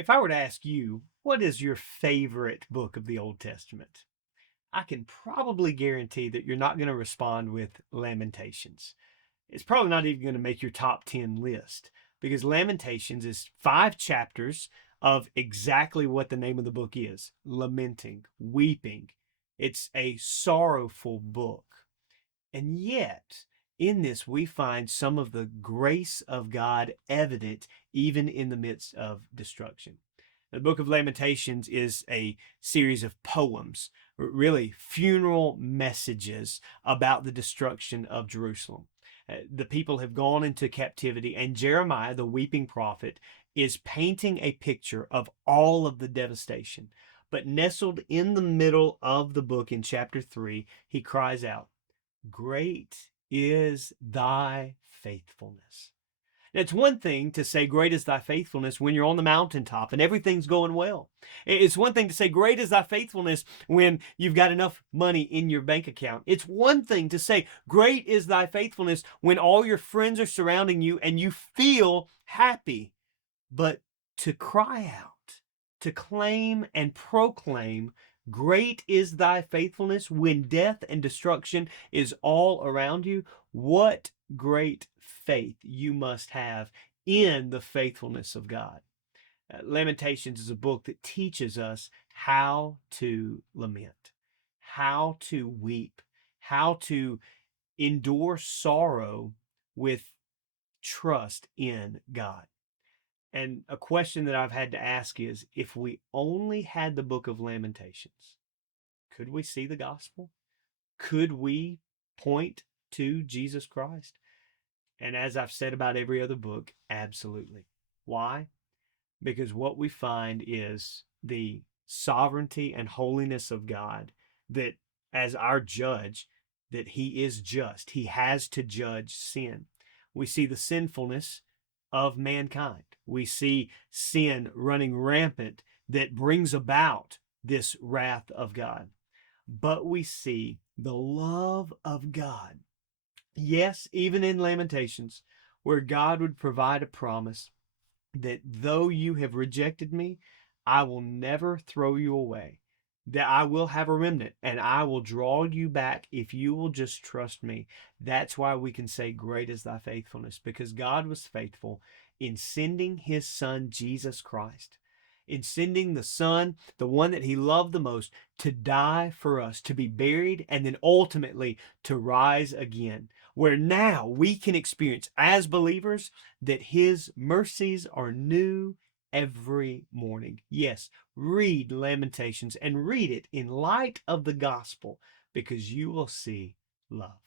If I were to ask you, what is your favorite book of the Old Testament? I can probably guarantee that you're not going to respond with Lamentations. It's probably not even going to make your top 10 list because Lamentations is 5 chapters of exactly what the name of the book is: lamenting, weeping. It's a sorrowful book. And yet, in this, we find some of the grace of God evident even in the midst of destruction. The Book of Lamentations is a series of poems, really funeral messages about the destruction of Jerusalem. The people have gone into captivity, and Jeremiah, the weeping prophet, is painting a picture of all of the devastation. But nestled in the middle of the book in chapter 3, he cries out, "Great is thy faithfulness." Now, it's one thing to say, "Great is thy faithfulness," when you're on the mountaintop and everything's going well. It's one thing to say, "Great is thy faithfulness," when you've got enough money in your bank account. It's one thing to say, "Great is thy faithfulness," when all your friends are surrounding you and you feel happy. But to cry out, to claim and proclaim, "Great is thy faithfulness," when death and destruction is all around you, what great faith you must have in the faithfulness of God. Lamentations is a book that teaches us how to lament, how to weep, how to endure sorrow with trust in God. And a question that I've had to ask is, if we only had the book of Lamentations, could we see the gospel? Could we point to Jesus Christ? And as I've said about every other book, absolutely. Why? Because what we find is the sovereignty and holiness of God, that as our judge, that he is just. He has to judge sin. We see the sinfulness of mankind. We see sin running rampant that brings about this wrath of God. But we see the love of God. Yes, even in Lamentations, where God would provide a promise that though you have rejected me, I will never throw you away. That I will have a remnant and I will draw you back if you will just trust me. That's why we can say, "Great is thy faithfulness," because God was faithful in sending his son, Jesus Christ, in sending the son, the one that he loved the most, to die for us, to be buried, and then ultimately to rise again, where now we can experience as believers that his mercies are new every morning. Yes, read Lamentations and read it in light of the gospel, because you will see love.